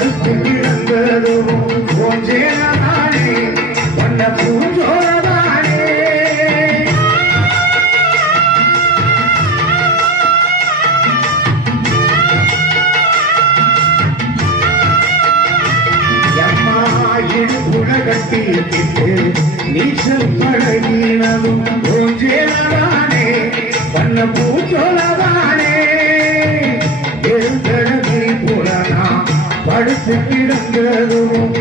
படுத்து கிடந்ததும் கொஞ்சேதானே பண்ண பூஞ்சோரதானே எம்மா இடுப்புல கட்டிக்கிட்டு நீச்சல் பழகினதும் கொஞ்சேதானே பண்ண பூஞ்சோரதானே படுத்து கிடந்ததும்